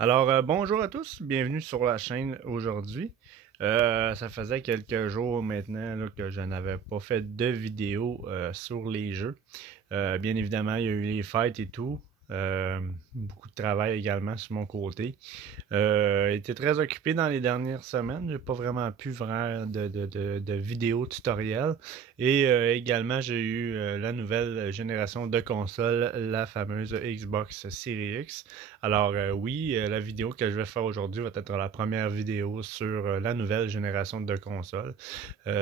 Bonjour à tous, bienvenue sur la chaîne aujourd'hui. Ça faisait quelques jours maintenant là, que je n'avais pas fait de vidéo sur les jeux. Bien évidemment, il y a eu les fêtes et tout. Beaucoup de travail également sur mon côté. Été très occupé dans les dernières semaines. J'ai pas vraiment pu faire de vidéos tutoriels. Et également, j'ai eu la nouvelle génération de consoles, la fameuse Xbox Series X. Oui, la vidéo que je vais faire aujourd'hui va être la première vidéo sur la nouvelle génération de consoles.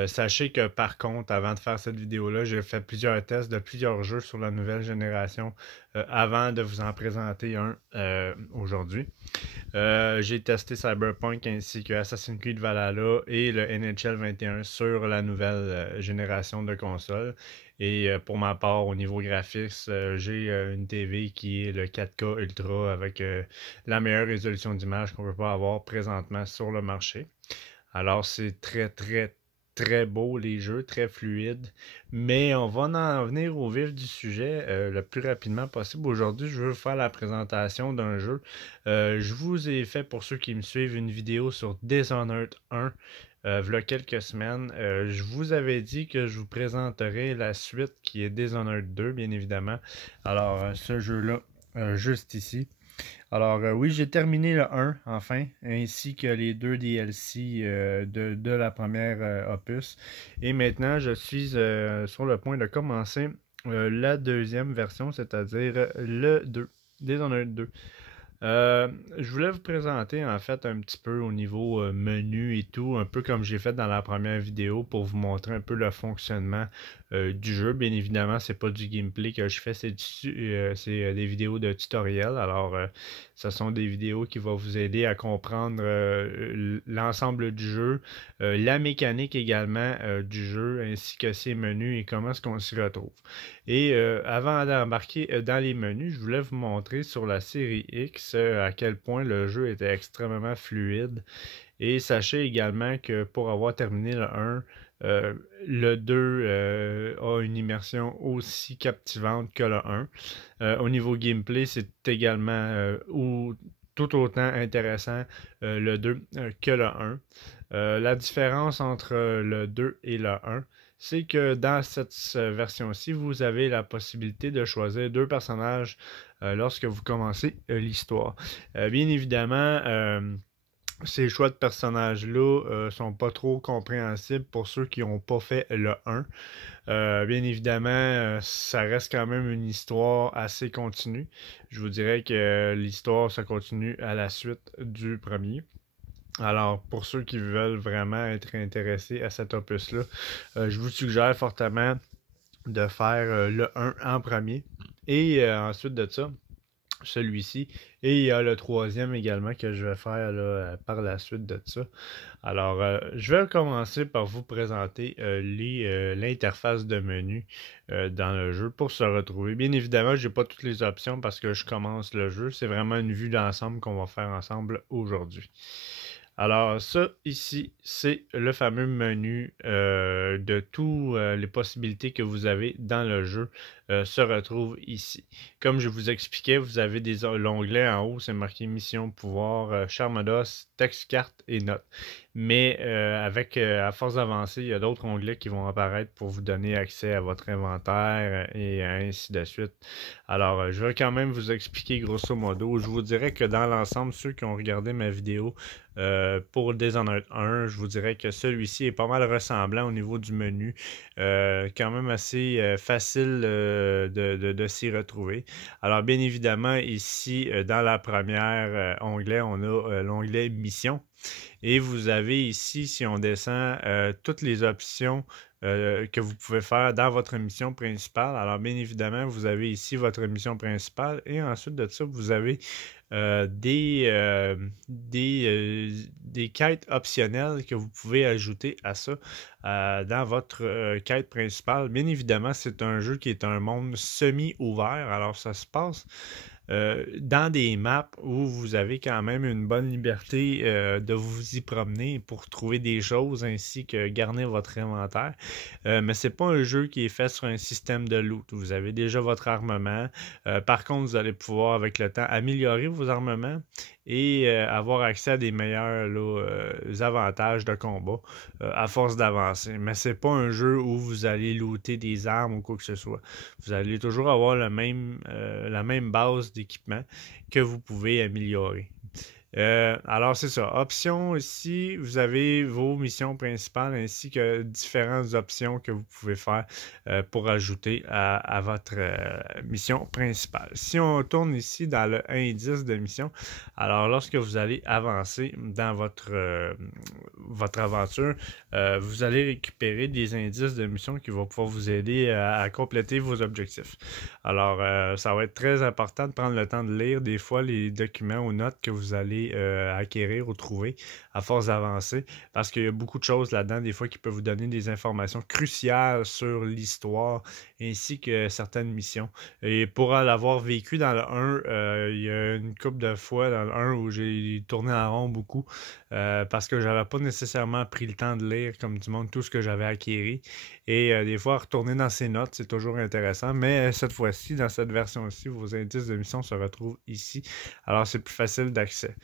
Sachez que par contre, avant de faire cette vidéo-là, j'ai fait plusieurs tests de plusieurs jeux sur la nouvelle génération avant de vous en présenter un aujourd'hui. J'ai testé Cyberpunk ainsi que Assassin's Creed Valhalla et le NHL 21 sur la nouvelle génération de consoles. Et pour ma part, au niveau graphique, j'ai une TV qui est le 4K Ultra avec la meilleure résolution d'image qu'on peut pas avoir présentement sur le marché. Alors, c'est très beau les jeux, très fluide. Mais on va en venir au vif du sujet le plus rapidement possible. Aujourd'hui, je veux faire la présentation d'un jeu. Je vous ai fait, pour ceux qui me suivent, une vidéo sur Dishonored 1. V'là quelques semaines. Je vous avais dit que je vous présenterai la suite qui est Dishonored 2, bien évidemment. Ce jeu-là, juste ici. Oui, j'ai terminé le 1, enfin, ainsi que les deux DLC de la première opus. Et maintenant, je suis sur le point de commencer la deuxième version, c'est-à-dire le 2, Dishonored 2. Je voulais vous présenter en fait un petit peu au niveau menu et tout, un peu comme j'ai fait dans la première vidéo pour vous montrer un peu le fonctionnement du jeu. Bien évidemment, c'est pas du gameplay que je fais, c'est des vidéos de tutoriel. Ce sont des vidéos qui vont vous aider à comprendre l'ensemble du jeu, la mécanique également du jeu, ainsi que ses menus et comment est-ce qu'on s'y retrouve. Et avant d'embarquer dans les menus, je voulais vous montrer sur la série X à quel point le jeu était extrêmement fluide. Et sachez également que pour avoir terminé le 1, le 2 a une immersion aussi captivante que le 1. Au niveau gameplay, c'est également tout autant intéressant le 2 que le 1. La différence entre le 2 et le 1, c'est que dans cette version-ci, vous avez la possibilité de choisir deux personnages lorsque vous commencez l'histoire. Bien évidemment, ces choix de personnages-là sont pas trop compréhensibles pour ceux qui n'ont pas fait le 1. Bien évidemment, ça reste quand même une histoire assez continue. Je vous dirais que l'histoire se continue à la suite du premier. Alors, pour ceux qui veulent vraiment être intéressés à cet opus-là, je vous suggère fortement de faire le 1 en premier. Et ensuite de ça, celui-ci. Et il y a le troisième également que je vais faire là, par la suite de ça. Je vais commencer par vous présenter l'interface de menu dans le jeu pour se retrouver. Bien évidemment, je n'ai pas toutes les options parce que je commence le jeu. C'est vraiment une vue d'ensemble qu'on va faire ensemble aujourd'hui. Alors ça, ici, c'est le fameux menu de toutes les possibilités que vous avez dans le jeu se retrouve ici. Comme je vous expliquais, vous avez l'onglet en haut, c'est marqué Mission, Pouvoir, Charme d'os, Texte, Carte et Notes. Mais à force d'avancer, il y a d'autres onglets qui vont apparaître pour vous donner accès à votre inventaire et ainsi de suite. Je vais quand même vous expliquer grosso modo. Je vous dirais que dans l'ensemble, ceux qui ont regardé ma vidéo, pour Dishonored 1, je vous dirais que celui-ci est pas mal ressemblant au niveau du menu. Quand même assez facile de s'y retrouver. Alors, bien évidemment, ici, dans la première onglet, on a l'onglet Mission. Et vous avez ici, si on descend, toutes les options que vous pouvez faire dans votre mission principale. Alors, bien évidemment, vous avez ici votre mission principale et ensuite de ça, vous avez des quêtes optionnelles que vous pouvez ajouter à ça dans votre quête principale. Bien évidemment, c'est un jeu qui est un monde semi-ouvert. Alors, ça se passe dans des maps où vous avez quand même une bonne liberté de vous y promener pour trouver des choses ainsi que garnir votre inventaire. Mais c'est pas un jeu qui est fait sur un système de loot. Vous avez déjà votre armement. Par contre, vous allez pouvoir avec le temps améliorer vos armements et avoir accès à des meilleurs avantages de combat à force d'avancer. Mais c'est pas un jeu où vous allez looter des armes ou quoi que ce soit. Vous allez toujours avoir la même base d'équipement que vous pouvez améliorer. Alors c'est ça. Options ici, vous avez vos missions principales ainsi que différentes options que vous pouvez faire pour ajouter à votre mission principale. Si on tourne ici dans le indice de mission, alors lorsque vous allez avancer dans votre aventure, vous allez récupérer des indices de mission qui vont pouvoir vous aider à compléter vos objectifs. Alors ça va être très important de prendre le temps de lire des fois les documents ou notes que vous allez acquérir ou trouver à force d'avancer parce qu'il y a beaucoup de choses là-dedans des fois qui peuvent vous donner des informations cruciales sur l'histoire ainsi que certaines missions. Et pour l'avoir vécu dans le 1, il y a une couple de fois dans le 1 où j'ai tourné en rond beaucoup parce que j'avais pas nécessairement pris le temps de lire comme du monde tout ce que j'avais acquéri. Et des fois, retourner dans ses notes, c'est toujours intéressant. Mais cette fois-ci, dans cette version-ci, vos indices de mission se retrouvent ici. Alors, c'est plus facile d'accès.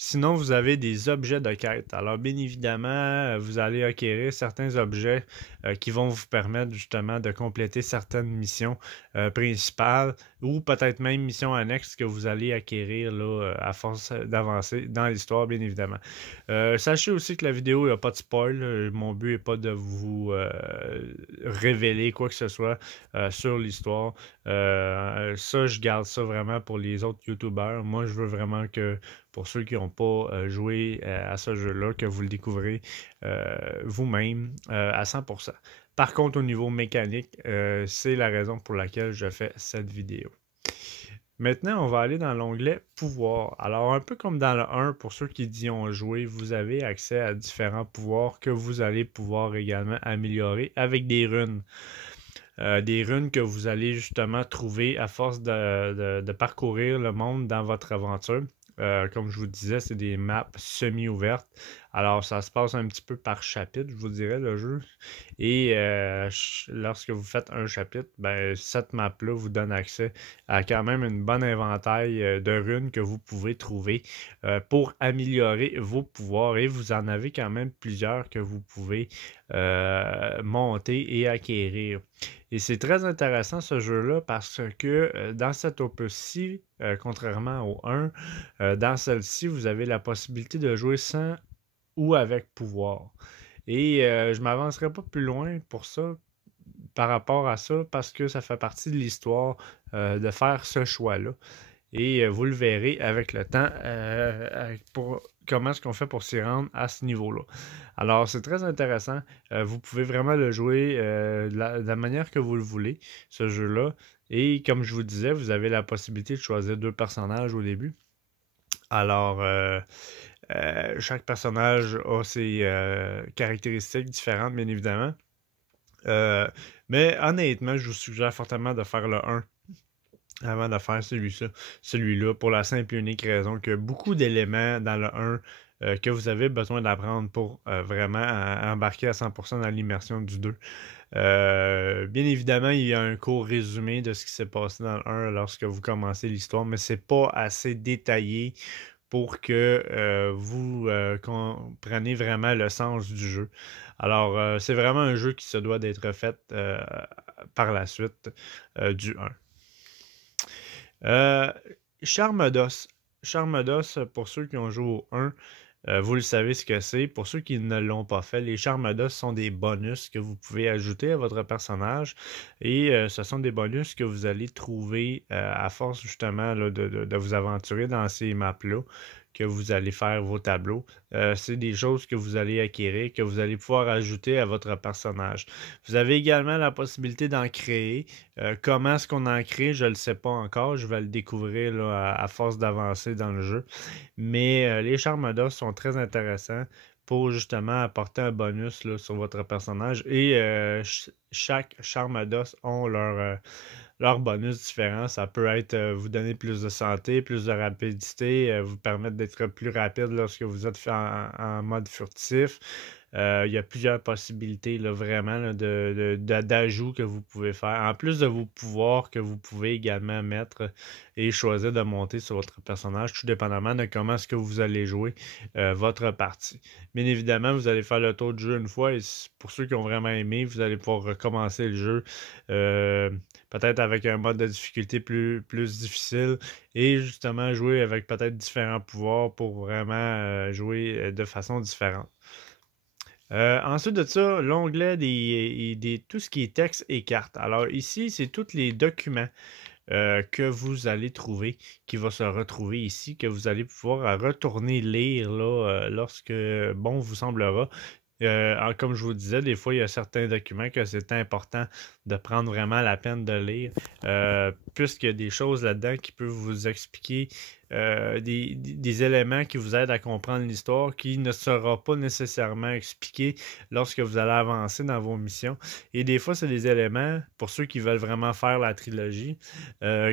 Sinon, vous avez des objets de quête. Alors, bien évidemment, vous allez acquérir certains objets qui vont vous permettre justement de compléter certaines missions principales ou peut-être même missions annexes que vous allez acquérir là, à force d'avancer dans l'histoire, bien évidemment. Sachez aussi que la vidéo, il n'y a pas de spoil. Mon but n'est pas de vous révéler quoi que ce soit sur l'histoire. Ça, je garde ça vraiment pour les autres YouTubers. Moi, je veux vraiment que pour ceux qui n'ont pas joué à ce jeu-là, que vous le découvrez vous-même à 100%. Par contre, au niveau mécanique, c'est la raison pour laquelle je fais cette vidéo. Maintenant, on va aller dans l'onglet pouvoir. Alors, un peu comme dans le 1, pour ceux qui y ont joué, vous avez accès à différents pouvoirs que vous allez pouvoir également améliorer avec des runes. Des runes que vous allez justement trouver à force de parcourir le monde dans votre aventure. Comme je vous disais, c'est des maps semi-ouvertes. Alors, ça se passe un petit peu par chapitre, je vous dirais, le jeu. Et lorsque vous faites un chapitre, ben, cette map-là vous donne accès à quand même une bonne inventaire de runes que vous pouvez trouver pour améliorer vos pouvoirs. Et vous en avez quand même plusieurs que vous pouvez monter et acquérir. Et c'est très intéressant ce jeu-là parce que dans cet opus-ci, contrairement au 1, dans celle-ci, vous avez la possibilité de jouer sans ou avec pouvoir. Et je ne m'avancerai pas plus loin pour ça, par rapport à ça, parce que ça fait partie de l'histoire de faire ce choix-là. Et vous le verrez avec le temps pour comment est-ce qu'on fait pour s'y rendre à ce niveau-là. Alors, c'est très intéressant. Vous pouvez vraiment le jouer de la manière que vous le voulez, ce jeu-là. Et comme je vous disais, vous avez la possibilité de choisir 2 personnages au début. Alors, chaque personnage a ses caractéristiques différentes, bien évidemment. Mais honnêtement, je vous suggère fortement de faire le 1 avant de faire celui-là, pour la simple et unique raison que beaucoup d'éléments dans le 1 que vous avez besoin d'apprendre pour vraiment embarquer à 100% dans l'immersion du 2. Bien évidemment, il y a un court résumé de ce qui s'est passé dans le 1 lorsque vous commencez l'histoire, mais c'est pas assez détaillé pour que vous compreniez vraiment le sens du jeu. Alors, c'est vraiment un jeu qui se doit d'être fait par la suite du 1. Charme d'os. Charme d'os, pour ceux qui ont joué au 1, vous le savez ce que c'est. Pour ceux qui ne l'ont pas fait, les charmes d'os sont des bonus que vous pouvez ajouter à votre personnage. Et ce sont des bonus que vous allez trouver à force justement là, de vous aventurer dans ces maps-là, que vous allez faire vos tableaux. C'est des choses que vous allez acquérir, que vous allez pouvoir ajouter à votre personnage. Vous avez également la possibilité d'en créer. Comment est-ce qu'on en crée, je ne le sais pas encore. Je vais le découvrir là, à force d'avancer dans le jeu. Mais les charmes d'os sont très intéressants pour justement apporter un bonus là, sur votre personnage. Et chaque charme d'os ont leur bonus différent. Ça peut être vous donner plus de santé, plus de rapidité, vous permettre d'être plus rapide lorsque vous êtes en mode furtif. Il y a plusieurs possibilités là, vraiment là, d'ajouts que vous pouvez faire. En plus de vos pouvoirs que vous pouvez également mettre et choisir de monter sur votre personnage, tout dépendamment de comment est-ce que vous allez jouer votre partie. Bien évidemment, vous allez faire le tour du jeu une fois et pour ceux qui ont vraiment aimé, vous allez pouvoir recommencer le jeu. Peut-être avec un mode de difficulté plus difficile et justement jouer avec peut-être différents pouvoirs pour vraiment jouer de façon différente. Ensuite de ça, l'onglet tout ce qui est texte et cartes. Alors ici, c'est tous les documents que vous allez trouver, qui va se retrouver ici, que vous allez pouvoir retourner lire là, lorsque bon vous semblera. Comme je vous disais, des fois, il y a certains documents que c'est important de prendre vraiment la peine de lire, puisqu'il y a des choses là-dedans qui peuvent vous expliquer des éléments qui vous aident à comprendre l'histoire, qui ne sera pas nécessairement expliqué lorsque vous allez avancer dans vos missions. Et des fois, c'est des éléments, pour ceux qui veulent vraiment faire la trilogie,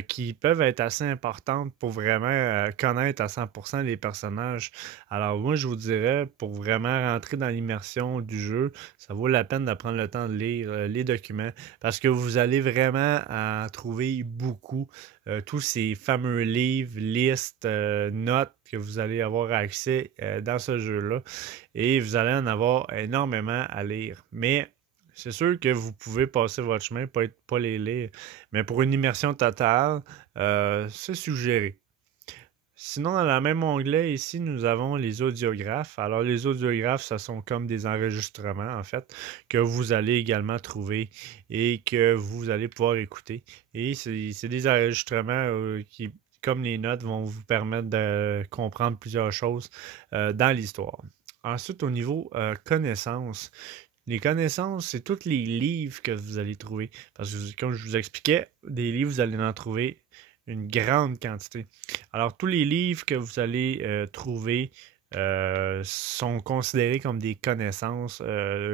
qui peuvent être assez importantes pour vraiment connaître à 100% les personnages. Alors moi, je vous dirais, pour vraiment rentrer dans l'immersion du jeu, ça vaut la peine de prendre le temps de lire les documents parce que vous allez vraiment en trouver beaucoup. Tous ces fameux livres, listes, notes que vous allez avoir accès dans ce jeu-là. Et vous allez en avoir énormément à lire. Mais c'est sûr que vous pouvez passer votre chemin, pas les lire. Mais pour une immersion totale, c'est suggéré. Sinon, dans le même onglet, ici, nous avons les audiographes. Alors, les audiographes, ce sont comme des enregistrements, en fait, que vous allez également trouver et que vous allez pouvoir écouter. Et c'est des enregistrements qui, comme les notes, vont vous permettre de comprendre plusieurs choses dans l'histoire. Ensuite, au niveau connaissances, les connaissances, c'est tous les livres que vous allez trouver. Parce que, comme je vous expliquais, des livres, vous allez en trouver une grande quantité. Alors, tous les livres que vous allez trouver sont considérés comme des connaissances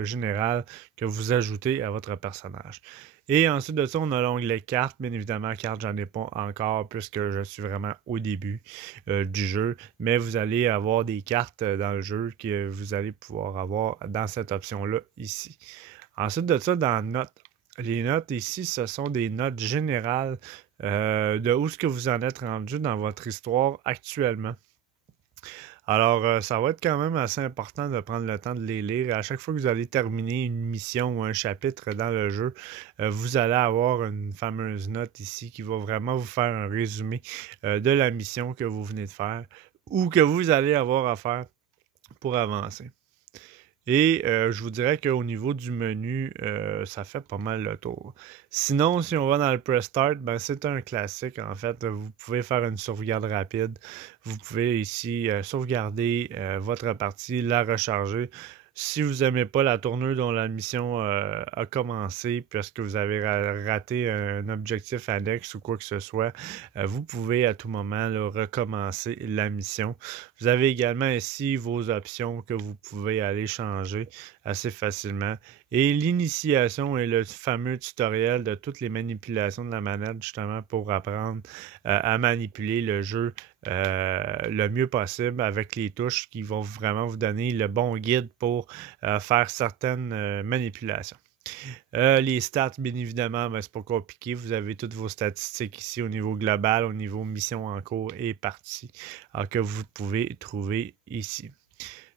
générales que vous ajoutez à votre personnage. Et ensuite de ça, on a l'onglet cartes. Bien évidemment, cartes, j'en ai pas encore puisque je suis vraiment au début du jeu. Mais vous allez avoir des cartes dans le jeu que vous allez pouvoir avoir dans cette option-là ici. Ensuite de ça, dans notes. Les notes ici, ce sont des notes générales de où est-ce que vous en êtes rendu dans votre histoire actuellement. Alors, ça va être quand même assez important de prendre le temps de les lire. À chaque fois que vous allez terminer une mission ou un chapitre dans le jeu, vous allez avoir une fameuse note ici qui va vraiment vous faire un résumé de la mission que vous venez de faire ou que vous allez avoir à faire pour avancer. Et je vous dirais qu'au niveau du menu, ça fait pas mal le tour. Sinon, si on va dans le Press Start, ben, c'est un classique en fait. Vous pouvez faire une sauvegarde rapide. Vous pouvez ici sauvegarder votre partie, la recharger. Si vous n'aimez pas la tournure dont la mission a commencé, puisque vous avez raté un objectif annexe ou quoi que ce soit, vous pouvez à tout moment là, recommencer la mission. Vous avez également ici vos options que vous pouvez aller changer assez facilement. Et l'initiation est le fameux tutoriel de toutes les manipulations de la manette, justement pour apprendre à manipuler le jeu le mieux possible avec les touches qui vont vraiment vous donner le bon guide pour faire certaines manipulations. Les stats, bien évidemment, ben, c'est pas compliqué. Vous avez toutes vos statistiques ici au niveau global, au niveau mission en cours et partie que vous pouvez trouver ici.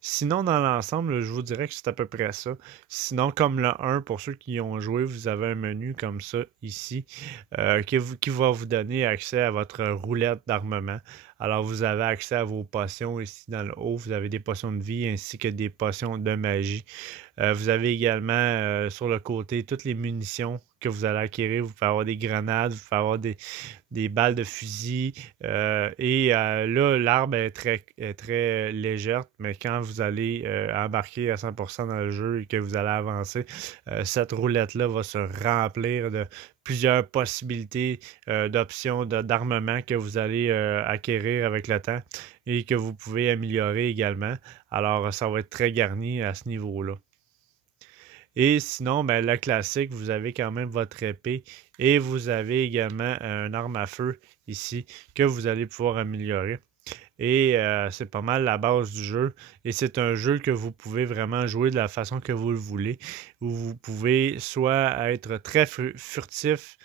Sinon, dans l'ensemble, je vous dirais que c'est à peu près ça. Sinon, comme le 1, pour ceux qui ont joué, vous avez un menu comme ça ici qui va vous donner accès à votre roulette d'armement. Alors, vous avez accès à vos potions ici dans le haut. Vous avez des potions de vie ainsi que des potions de magie. Vous avez également sur le côté toutes les munitions que vous allez acquérir. Vous pouvez avoir des grenades, vous pouvez avoir des balles de fusil. Là, l'arme est très légère, mais quand vous allez embarquer à 100% dans le jeu et que vous allez avancer, cette roulette-là va se remplir de plusieurs possibilités d'options d'armement que vous allez acquérir avec le temps et que vous pouvez améliorer également. Alors, ça va être très garni à ce niveau-là. Et sinon, ben, la classique, vous avez quand même votre épée et vous avez également un arme à feu ici que vous allez pouvoir améliorer. Et c'est pas mal la base du jeu. Et c'est un jeu que vous pouvez vraiment jouer de la façon que vous le voulez. Où vous pouvez soit être très furtif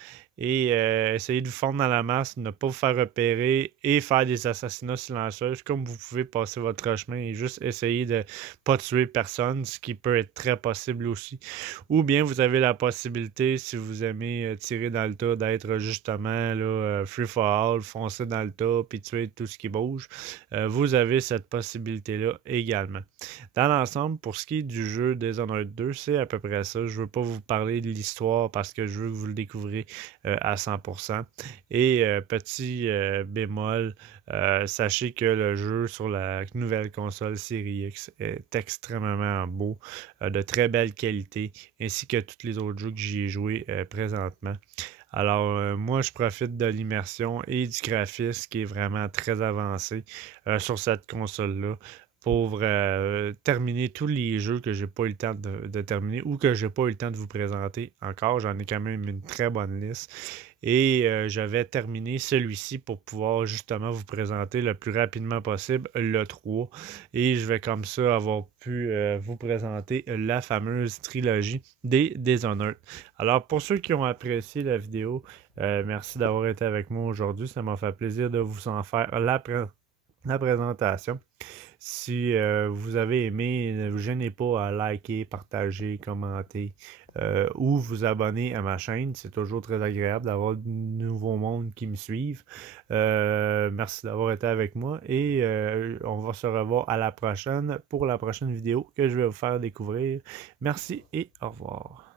et essayer de vous fondre dans la masse, ne pas vous faire repérer et faire des assassinats silencieux, comme vous pouvez passer votre chemin et juste essayer de ne pas tuer personne, ce qui peut être très possible aussi. Ou bien vous avez la possibilité, si vous aimez tirer dans le tas, d'être justement là, free for all, foncer dans le tas puis tuer tout ce qui bouge. Vous avez cette possibilité-là également. Dans l'ensemble, pour ce qui est du jeu Dishonored 2, c'est à peu près ça. Je ne veux pas vous parler de l'histoire parce que je veux que vous le découvrez à 100%. Et petit bémol, sachez que le jeu sur la nouvelle console Series X est extrêmement beau, de très belle qualité, ainsi que tous les autres jeux que j'y ai joué présentement. Alors, moi, je profite de l'immersion et du graphisme qui est vraiment très avancé sur cette console-là pour terminer tous les jeux que j'ai pas eu le temps de terminer ou que j'ai pas eu le temps de vous présenter encore. J'en ai quand même une très bonne liste. Et je vais terminer celui-ci pour pouvoir justement vous présenter le plus rapidement possible le 3. Et je vais comme ça avoir pu vous présenter la fameuse trilogie des Dishonored. Alors pour ceux qui ont apprécié la vidéo, merci d'avoir été avec moi aujourd'hui. Ça m'a fait plaisir de vous en faire la présentation. Si vous avez aimé, ne vous gênez pas à liker, partager, commenter ou vous abonner à ma chaîne. C'est toujours très agréable d'avoir de nouveaux mondes qui me suivent. Merci d'avoir été avec moi et on va se revoir à la prochaine pour la prochaine vidéo que je vais vous faire découvrir. Merci et au revoir.